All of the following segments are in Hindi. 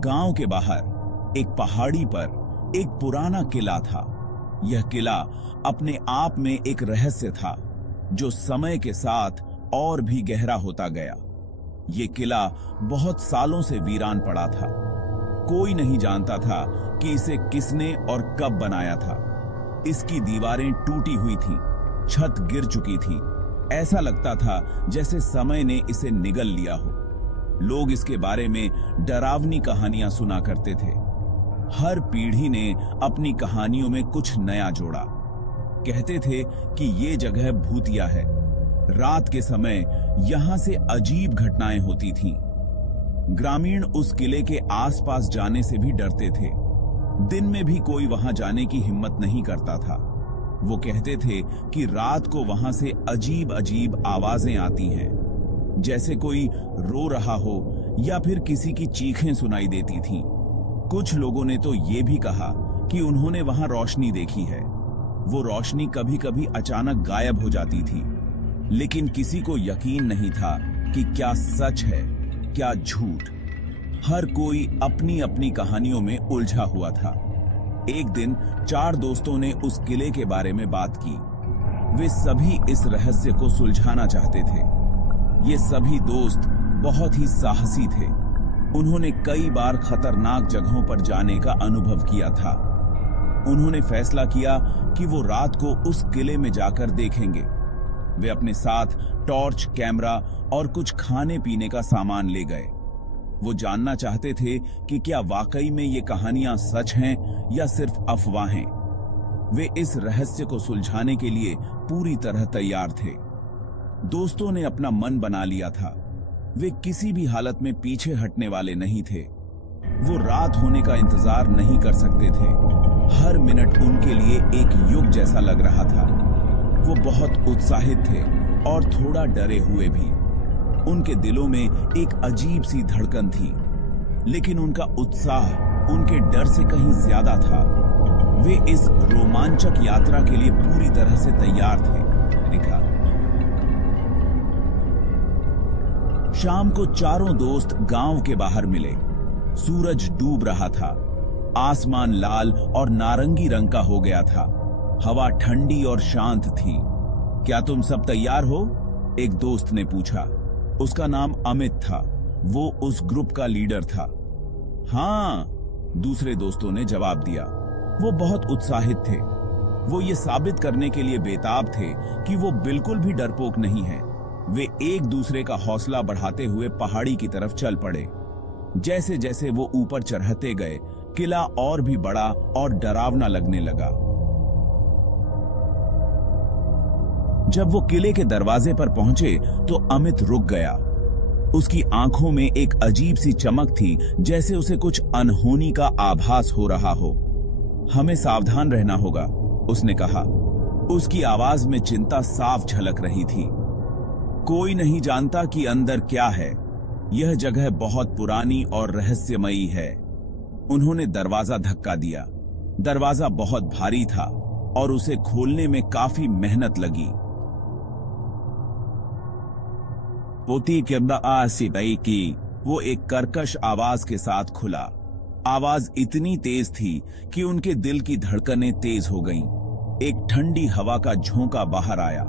गांव के बाहर एक पहाड़ी पर एक पुराना किला था। यह किला अपने आप में एक रहस्य था जो समय के साथ और भी गहरा होता गया। यह किला बहुत सालों से वीरान पड़ा था। कोई नहीं जानता था कि इसे किसने और कब बनाया था। इसकी दीवारें टूटी हुई थीं, छत गिर चुकी थी। ऐसा लगता था जैसे समय ने इसे निगल लिया हो। लोग इसके बारे में डरावनी कहानियां सुना करते थे। हर पीढ़ी ने अपनी कहानियों में कुछ नया जोड़ा। कहते थे कि ये जगह भूतिया है। रात के समय यहां से अजीब घटनाएं होती थीं। ग्रामीण उस किले के आसपास जाने से भी डरते थे। दिन में भी कोई वहां जाने की हिम्मत नहीं करता था। वो कहते थे कि रात को वहां से अजीब अजीब आवाजें आती हैं, जैसे कोई रो रहा हो या फिर किसी की चीखें सुनाई देती थीं। कुछ लोगों ने तो ये भी कहा कि उन्होंने वहां रोशनी देखी है। वो रोशनी कभी कभी अचानक गायब हो जाती थी, लेकिन किसी को यकीन नहीं था कि क्या सच है क्या झूठ। हर कोई अपनी अपनी कहानियों में उलझा हुआ था। एक दिन 4 दोस्तों ने उस किले के बारे में बात की। वे सभी इस रहस्य को सुलझाना चाहते थे। ये सभी दोस्त बहुत ही साहसी थे। उन्होंने कई बार खतरनाक जगहों पर जाने का अनुभव किया था। उन्होंने फैसला किया कि वो रात को उस किले में जाकर देखेंगे। वे अपने साथ टॉर्च, कैमरा और कुछ खाने पीने का सामान ले गए। वो जानना चाहते थे कि क्या वाकई में ये कहानियां सच हैं या सिर्फ अफवाहें। वे इस रहस्य को सुलझाने के लिए पूरी तरह तैयार थे। दोस्तों ने अपना मन बना लिया था। वे किसी भी हालत में पीछे हटने वाले नहीं थे। वो रात होने का इंतजार नहीं कर सकते थे। हर मिनट उनके लिए एक युग जैसा लग रहा था। वो बहुत उत्साहित थे और थोड़ा डरे हुए भी। उनके दिलों में एक अजीब सी धड़कन थी, लेकिन उनका उत्साह उनके डर से कहीं ज्यादा था। वे इस रोमांचक यात्रा के लिए पूरी तरह से तैयार थे। लिखा। शाम को चारों दोस्त गांव के बाहर मिले। सूरज डूब रहा था। आसमान लाल और नारंगी रंग का हो गया था। हवा ठंडी और शांत थी। क्या तुम सब तैयार हो? एक दोस्त ने पूछा। उसका नाम अमित था। वो उस ग्रुप का लीडर था। हाँ, दूसरे दोस्तों ने जवाब दिया। वो बहुत उत्साहित थे। वो ये साबित करने के लिए बेताब थे कि वो बिल्कुल भी डरपोक नहीं है। वे एक दूसरे का हौसला बढ़ाते हुए पहाड़ी की तरफ चल पड़े। जैसे जैसे वो ऊपर चढ़ते गए, किला और भी बड़ा और डरावना लगने लगा। जब वो किले के दरवाजे पर पहुंचे तो अमित रुक गया। उसकी आंखों में एक अजीब सी चमक थी, जैसे उसे कुछ अनहोनी का आभास हो रहा हो। हमें सावधान रहना होगा, उसने कहा। उसकी आवाज में चिंता साफ झलक रही थी। कोई नहीं जानता कि अंदर क्या है। यह जगह बहुत पुरानी और रहस्यमयी है। उन्होंने दरवाजा धक्का दिया। दरवाजा बहुत भारी था और उसे खोलने में काफी मेहनत लगी। पोती की वो एक कर्कश आवाज के साथ खुला। आवाज इतनी तेज थी कि उनके दिल की धड़कनें तेज हो गईं। एक ठंडी हवा का झोंका बाहर आया।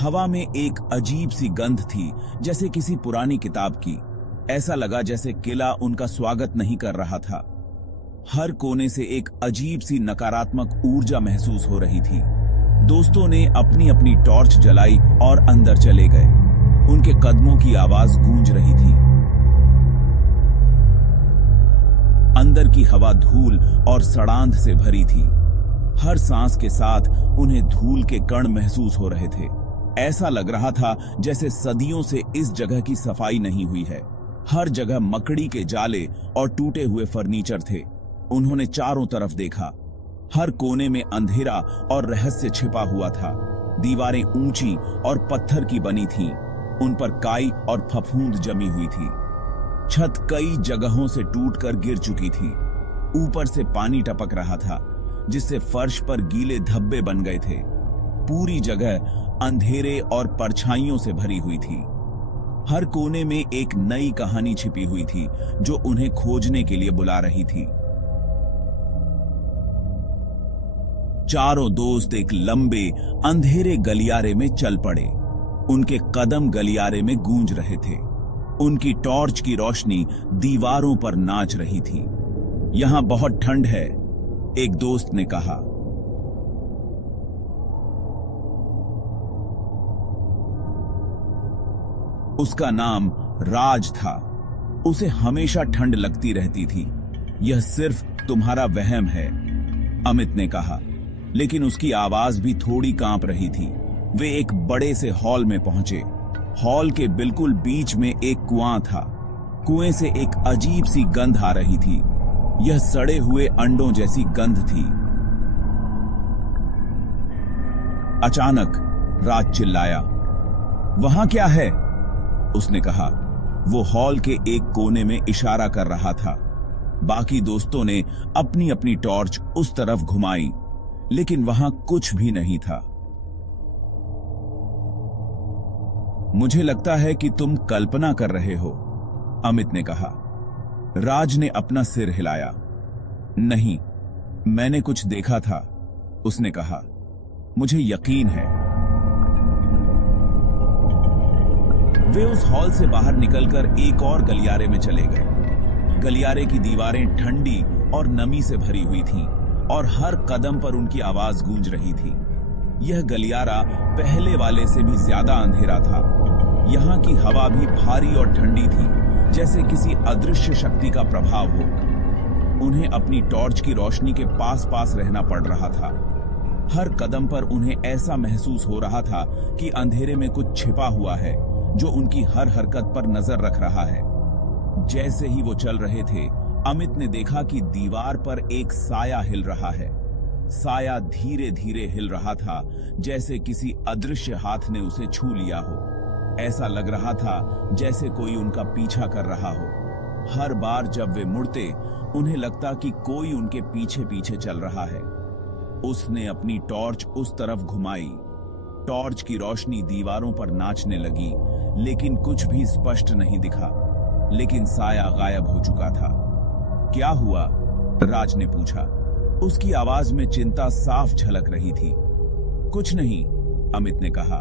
हवा में एक अजीब सी गंध थी, जैसे किसी पुरानी किताब की। ऐसा लगा जैसे किला उनका स्वागत नहीं कर रहा था। हर कोने से एक अजीब सी नकारात्मक ऊर्जा महसूस हो रही थी। दोस्तों ने अपनी अपनी टॉर्च जलाई और अंदर चले गए। उनके कदमों की आवाज गूंज रही थी। अंदर की हवा धूल और सड़ांध से भरी थी। हर सांस के साथ उन्हें धूल के कण महसूस हो रहे थे। ऐसा लग रहा था जैसे सदियों से इस जगह की सफाई नहीं हुई है। हर जगह मकड़ी के जाले और टूटे हुए फर्नीचर थे। उन्होंने चारों तरफ देखा। हर कोने में अंधेरा और रहस्य छिपा हुआ था। दीवारें ऊंची और पत्थर की बनी थीं। उन पर काई और फफूंद जमी हुई थी। छत कई जगहों से टूटकर गिर चुकी थी। ऊपर से पानी टपक रहा था, जिससे फर्श पर गीले धब्बे बन गए थे। पूरी जगह अंधेरे और परछाइयों से भरी हुई थी। हर कोने में एक नई कहानी छिपी हुई थी जो उन्हें खोजने के लिए बुला रही थी। चारों दोस्त एक लंबे अंधेरे गलियारे में चल पड़े। उनके कदम गलियारे में गूंज रहे थे। उनकी टॉर्च की रोशनी दीवारों पर नाच रही थी। यहां बहुत ठंड है, एक दोस्त ने कहा। उसका नाम राज था। उसे हमेशा ठंड लगती रहती थी। यह सिर्फ तुम्हारा वहम है, अमित ने कहा, लेकिन उसकी आवाज भी थोड़ी कांप रही थी। वे एक बड़े से हॉल में पहुंचे। हॉल के बिल्कुल बीच में एक कुआं था। कुएं से एक अजीब सी गंध आ रही थी। यह सड़े हुए अंडों जैसी गंध थी। अचानक राज चिल्लाया, वहां क्या है? उसने कहा। वो हॉल के एक कोने में इशारा कर रहा था। बाकी दोस्तों ने अपनी अपनी टॉर्च उस तरफ घुमाई, लेकिन वहां कुछ भी नहीं था। मुझे लगता है कि तुम कल्पना कर रहे हो, अमित ने कहा। राज ने अपना सिर हिलाया। नहीं, मैंने कुछ देखा था, उसने कहा। मुझे यकीन है। वे उस हॉल से बाहर निकलकर एक और गलियारे में चले गए। गलियारे की दीवारें ठंडी और नमी से भरी हुई थीं और हर कदम पर उनकी आवाज गूंज रही थी। यह गलियारा पहले वाले से भी ज्यादा अंधेरा था। यहाँ की हवा भी भारी और ठंडी थी, जैसे किसी अदृश्य शक्ति का प्रभाव हो। उन्हें अपनी टॉर्च की रोशनी के पास पास रहना पड़ रहा था। हर कदम पर उन्हें ऐसा महसूस हो रहा था कि अंधेरे में कुछ छिपा हुआ है जो उनकी हर हरकत पर नजर रख रहा है। जैसे ही वो चल रहे थे, अमित ने देखा कि दीवार पर एक साया हिल रहा है। साया धीरे धीरे हिल रहा था, जैसे किसी अदृश्य हाथ ने उसे छू लिया हो। ऐसा लग रहा था जैसे कोई उनका पीछा कर रहा हो। हर बार जब वे मुड़ते, उन्हें लगता कि कोई उनके पीछे पीछे चल रहा है। उसने अपनी टॉर्च उस तरफ घुमाई। टॉर्च की रोशनी दीवारों पर नाचने लगी, लेकिन कुछ भी स्पष्ट नहीं दिखा। लेकिन साया गायब हो चुका था। क्या हुआ? राज ने पूछा। उसकी आवाज में चिंता साफ झलक रही थी। कुछ नहीं, अमित ने कहा।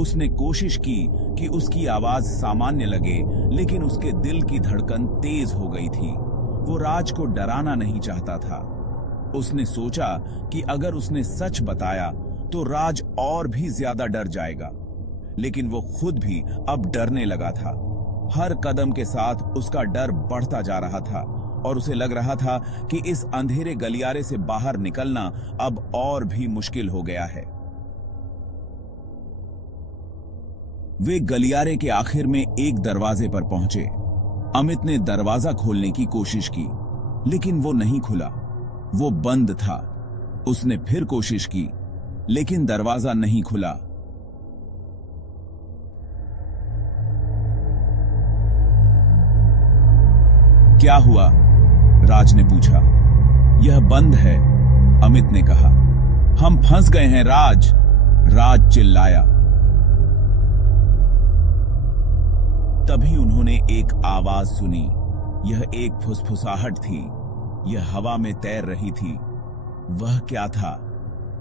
उसने कोशिश की कि उसकी आवाज सामान्य लगे, लेकिन उसके दिल की धड़कन तेज हो गई थी। वो राज को डराना नहीं चाहता था। उसने सोचा कि अगर उसने सच बताया तो राज और भी ज्यादा डर जाएगा, लेकिन वो खुद भी अब डरने लगा था। हर कदम के साथ उसका डर बढ़ता जा रहा था और उसे लग रहा था कि इस अंधेरे गलियारे से बाहर निकलना अब और भी मुश्किल हो गया है। वे गलियारे के आखिर में एक दरवाजे पर पहुंचे। अमित ने दरवाजा खोलने की कोशिश की, लेकिन वो नहीं खुला। वो बंद था। उसने फिर कोशिश की, लेकिन दरवाजा नहीं खुला। क्या हुआ? राज ने पूछा। यह बंद है, अमित ने कहा। हम फंस गए हैं राज, राज चिल्लाया। तभी उन्होंने एक आवाज सुनी। यह एक फुसफुसाहट थी। यह हवा में तैर रही थी। वह क्या था?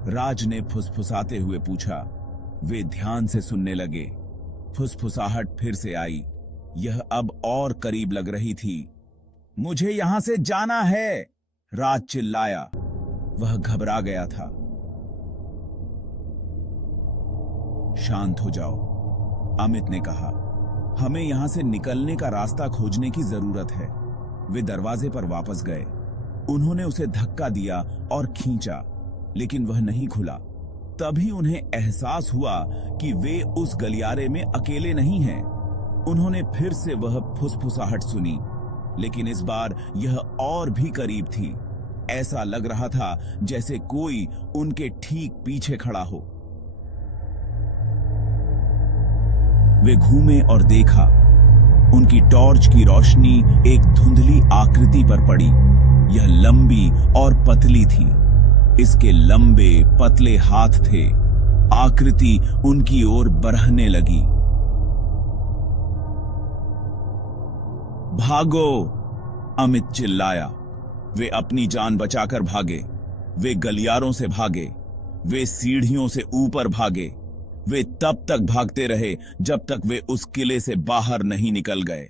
राज ने फुसफुसाते हुए पूछा। वे ध्यान से सुनने लगे। फुसफुसाहट फिर से आई। यह अब और करीब लग रही थी। मुझे यहां से जाना है, राज चिल्लाया। वह घबरा गया था। शांत हो जाओ, अमित ने कहा। हमें यहां से निकलने का रास्ता खोजने की जरूरत है। वे दरवाजे पर वापस गए। उन्होंने उसे धक्का दिया और खींचा, लेकिन वह नहीं खुला। तभी उन्हें एहसास हुआ कि वे उस गलियारे में अकेले नहीं हैं। उन्होंने फिर से वह फुसफुसाहट सुनी, लेकिन इस बार यह और भी करीब थी। ऐसा लग रहा था जैसे कोई उनके ठीक पीछे खड़ा हो। वे घूमे और देखा। उनकी टॉर्च की रोशनी एक धुंधली आकृति पर पड़ी। यह लंबी और पतली थी। इसके लंबे पतले हाथ थे। आकृति उनकी ओर बढ़ने लगी। भागो, अमित चिल्लाया। वे अपनी जान बचाकर भागे। वे गलियारों से भागे, वे सीढ़ियों से ऊपर भागे। वे तब तक भागते रहे जब तक वे उस किले से बाहर नहीं निकल गए।